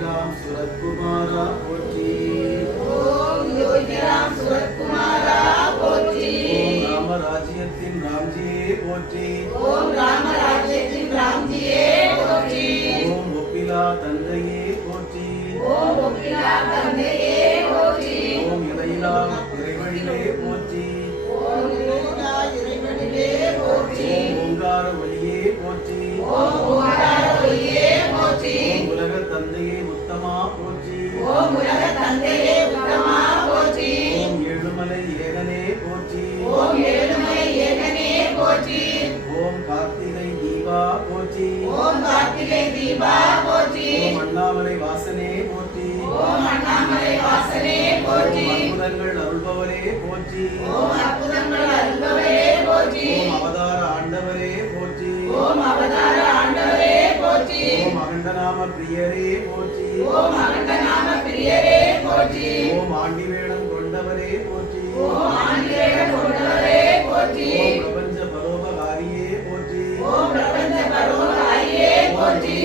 राम सूरत कुमार पोची ओम योगिराम सूरत कुमारा पोची ओम राम राजयतिम राम जी पोची ओम राम राजयतिम राम जी पोची ओम गोपिला तंदये पोची ओम गोपिला तंदये அற்புதங்கள் அருள்பவரே போற்றி. ஓம் அவதார ஆண்டவரே போற்றி. ஓம் அவதார ஆண்டவரே போற்றி. ஓம் அகண்டநாம பிரியரே போற்றி. ஓம் அகண்டநாம பிரியரே போற்றி. ஓம் ஆண்டிவேடம் கொண்டவரே போற்றி. ஓம் ஆண்டிவேடம் கொண்டவரே போற்றி. ஓம் பிரபஞ்ச பரோபகாரியே போற்றி. ஓம் பிரபஞ்ச பரோபகாரியே போற்றி.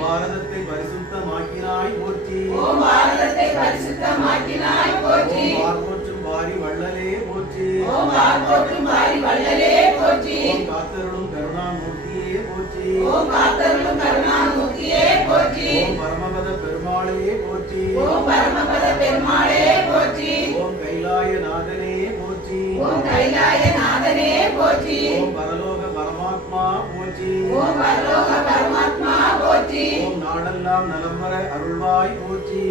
பாரதத்தை பரிசுத்தமாக்கினாய் போற்றி. ஓம் பாரதத்தை பரிசுத்தமாக்கினாய் போற்றி ஓம் போற்றும் பாரி வள்ளலே போற்றி. ஓம் போற்றும் பாரி வள்ளலே போற்றி. ஓம் காத்தருளும் கருணாமூர்த்தியே போற்றி. பரமபத பெருமாளே அருள்வாய் போற்றி.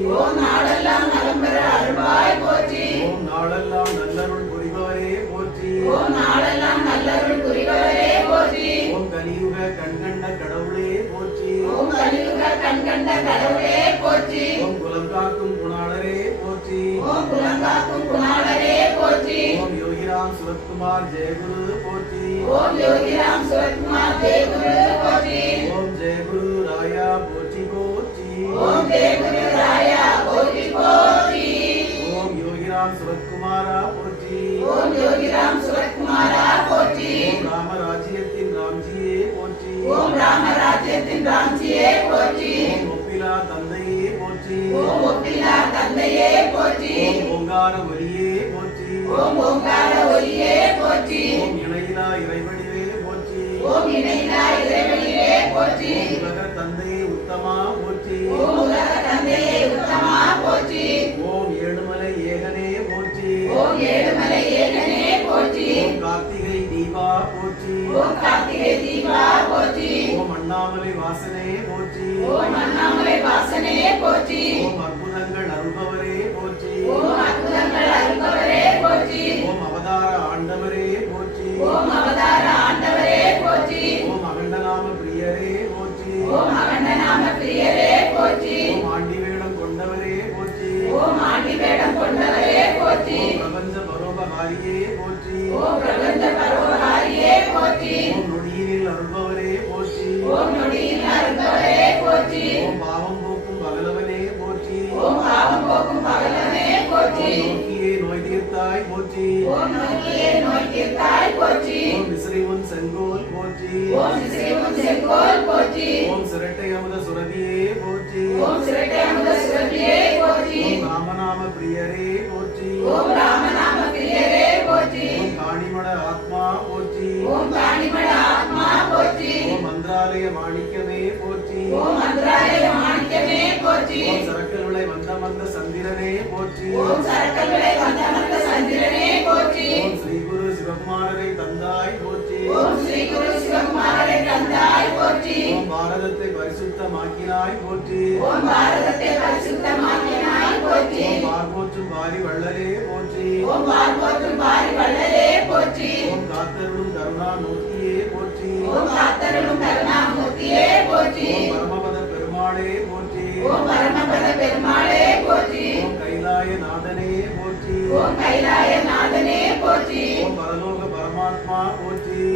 காஞ்சியே போற்றி. ஒப்பிலா தந்தையே போற்றி. ஓம் ஒப்பிலா தந்தையே போற்றி. ஓம் ஓங்கார ஒலியே போற்றி. ஓம் ஓங்கார ஒலியே போற்றி. ஓம் இணையிலா இறைவடிவே போற்றி. ஓம் இணையிலா இறைவடிவே போற்றி. ஓம் ஸ்ரீமன் செங்கோல் போற்றி ஓம் ஸ்ரீமன் செங்கோல் போற்றி ஓம் சிரட்டை அமுத சுரபியே போற்றி ஓம் சிரட்டை அமுத சுரபியே போற்றி ஓம் ராமநாம பிரியரே போற்றி ஓம் ராமநாம பிரியரே போற்றி ஓம் காணிமட ஆத்மா போற்றி ஓம் காணிமட ஆத்மா போற்றி ஓம் மந்திராலய மாணிக்கமே போற்றி ஓம் மந்திராலய மாணிக்கமே போற்றி ஓம் சரக்கல் விளை வந்த மந்த சந்திரனே போற்றி ஓம் சரக்கல் விளை வந்த ஓம் ஸ்ரீ குரு சிவகுமாரரை தந்தாய் போற்றி ஓம் ஸ்ரீ குரு சிவகுமாரரை தந்தாய் போற்றி ஓம் பாரதத்தை பரிசுத்தமாக்கினாய் போற்றி ஓம் பாரதத்தை கைலாய நாதனே போற்றி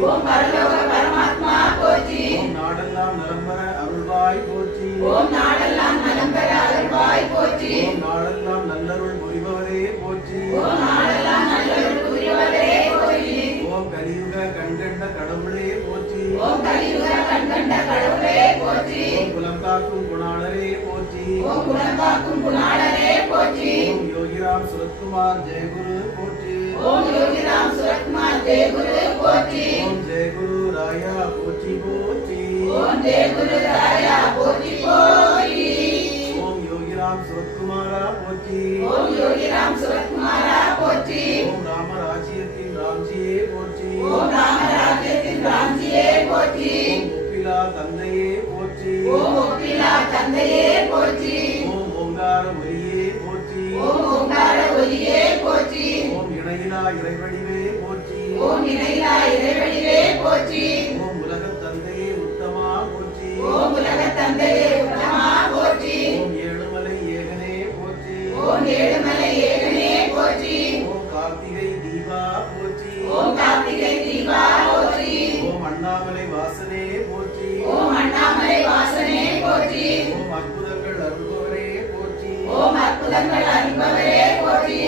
ஓம் பரலோக பரமாத்மா போற்றி ஓம் நாடெல்லாம் நலம்பர அருள்வாய் போற்றி ஓம் நாடெல்லாம் நலம்பர அருள்வாய் போற்றி ஓம் நாடெல்லாம் நல்லருள் புரிபவரே போற்றி ஓம் நாடெல்லாம் நல்லருள் புரிபவரே போற்றி ஓம் கலியுக கண்கண்ட கடவுளே போற்றி ஓம் கலியுக கண்கண்ட கடவுளே போற்றி ஓம் குலம் குணாளரே போற்றி ஓம் குலம் குணாளரே போற்றி ஓம் யோகிராம் சுரத்குமார் ஜெயகுரு போற்றி ஓம் யோகிராம் சுரத் जय गुरु राया पोची पोची ओम जय गुरु राया ஓம் இணையா இறைவனிலே போற்றி ஓம் உலக தந்தையே உத்தமா போற்றி ஓம் அற்புதங்கள் அருள்பவரே போற்றி ஓம் அற்புதங்கள் அருள்பவரே போற்றி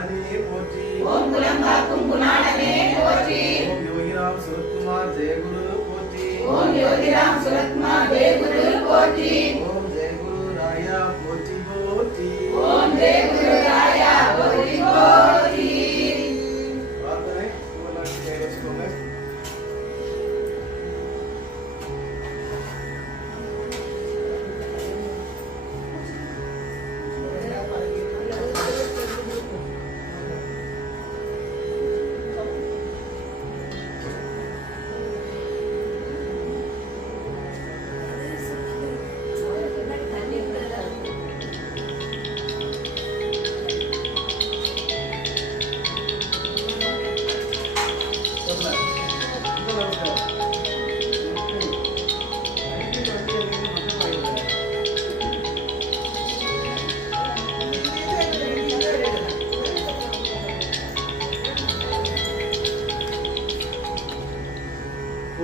குணாளனே போற்றி. ஓம் குலம் காக்கும் குணாளனே போற்றி. ஓம் யோகிராம் சுரத்குமார் ஜெயகுரு போற்றி. ஓம் யோகிராம் சுரத்குமார் ஜெயகுரு போற்றி.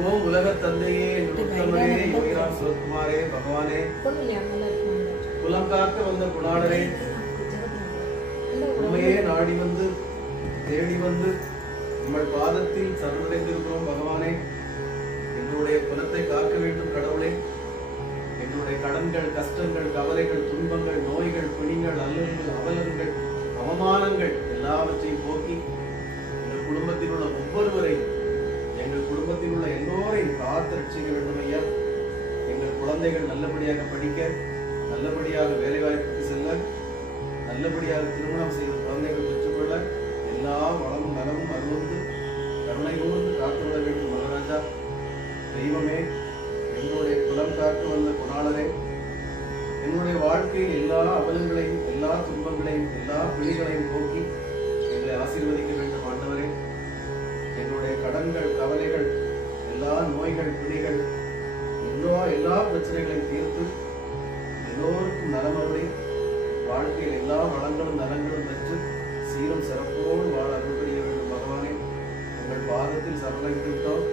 ஓம் உலக தந்தையே உத்தமனே யோகிராம் சிவகுமாரே பகவானே. புலங்காக்க வந்த குணாளரே உண்மையே நாடி வந்து தேடி வந்து உங்கள் பாதத்தில் சரணடைந்திருக்கிறோம் பகவானே. எங்களுடைய குலத்தை காக்க வேண்டும் கடவுளே. எங்களுடைய கடன்கள் கஷ்டங்கள் கவலைகள் துன்பங்கள் நோய்கள் பிணிகள் அல்லல்கள் அவலங்கள் அவமானங்கள் எல்லாவற்றையும் போக்கி எங்கள் குடும்பத்தில் உள்ள ஒவ்வொருவரையும் எங்கள் குடும்பத்தில் உள்ள எல்லோரையும் காத்து ரட்சிக்க வேண்டும் ஐயா. எங்கள் குழந்தைகள் நல்லபடியாக படிக்க நல்லபடியாக வேலைவாய்ப்புக்கு செல்ல நல்லபடியாக திருமணம் செய்த குழந்தைகள் பெற்றுக்கொள்ள எல்லா வளமும் நலமும் அருள்ந்து கருணை கூர்ந்து காத்துவிட வேண்டும் மகாராஜா. தெய்வமே எங்களுடைய குலம் காக்க வந்த குணாளரே. என்னுடைய வாழ்க்கையில் எல்லா அவலங்களையும் எல்லா துன்பங்களையும் எல்லா பிழைகளையும் போக்கி எங்களை ஆசீர்வதிக்க வேண்டும் ஆண்டவரே. என்னுடைய கடன்கள் கவலைகள் எல்லா நோய்கள் பிழைகள் எல்லா எல்லா பிரச்சனைகளையும் தீர்த்து எல்லோருக்கும் நலமருளை வாழ்க்கையில் எல்லா வளங்களும் நலங்களும் பெற்று சீரும் சிறப்போடு வாழ அருள் புரிய வேண்டும் பகவானே உங்கள் பாதத்தில் சரணடைந்து விட்டோம்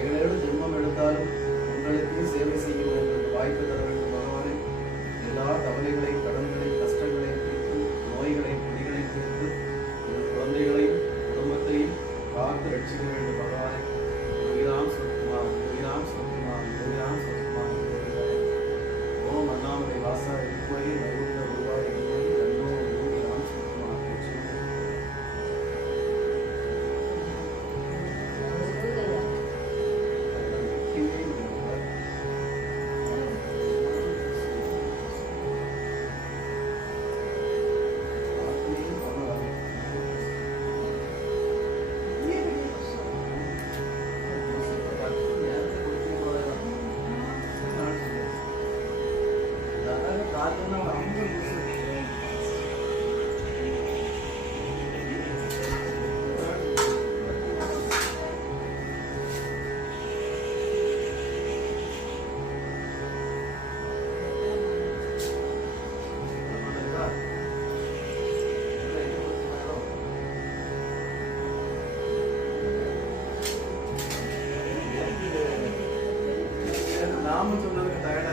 ஏழேழு ஜென்மம் எடுத்தாலும் உங்களுக்கே சேவை செய்ய உங்களுக்கு வாய்ப்பு தர കൊടുക്കുന്നവർ തയ്യാറാണ്